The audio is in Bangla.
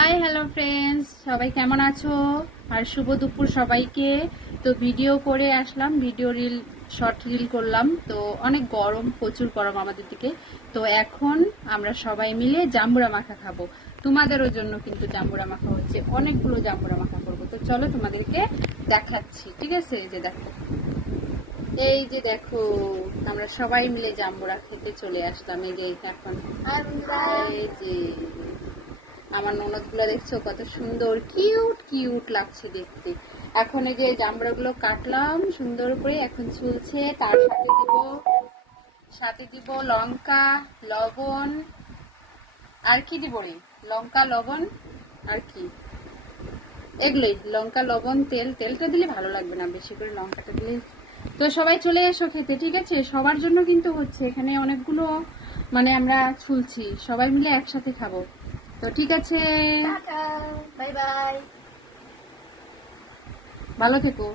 হাই হ্যালো ফ্রেন্ডস, সবাই কেমন আছো? আর শুভ দুপুর সবাইকে। তো ভিডিও করে আসলাম, ভিডিও রিল শর্ট রিল করলাম। তো অনেক গরম, প্রচুর গরম আমাদের দিকে। তো এখন আমরা সবাই মিলে জাম্বুরা মাখা খাবো। তোমাদেরও জন্য কিন্তু জাম্বুরা মাখা হচ্ছে, অনেকগুলো জাম্বুরা মাখা করবো। তো চলো তোমাদেরকে দেখাচ্ছি, ঠিক আছে? এই যে দেখো, আমরা সবাই মিলে জাম্বুরা খেতে চলে আসলাম। এই যে এখন এই যে আমার ননদ গুলা দেখছো কত সুন্দর, কিউট কিউট লাগছে দেখতে। এখন এই যে জামড়া গুলো কাটলাম সুন্দর করে, এখন চুলছে। তার সাথে দিব লঙ্কা, লবণ। আর কি দিব রে? লঙ্কা, লবণ, আর কি, এগুলোই। লঙ্কা, লবণ, তেলটা দিলে ভালো লাগবে না, বেশি করে লঙ্কাটা দিলে। তো সবাই চলে এসো খেতে, ঠিক আছে? সবার জন্য কিন্তু হচ্ছে, এখানে অনেকগুলো মানে আমরা ছুলছি, সবাই মিলে একসাথে খাবো। তো ঠিক আছে, বাই বাই। ভালো থেকো।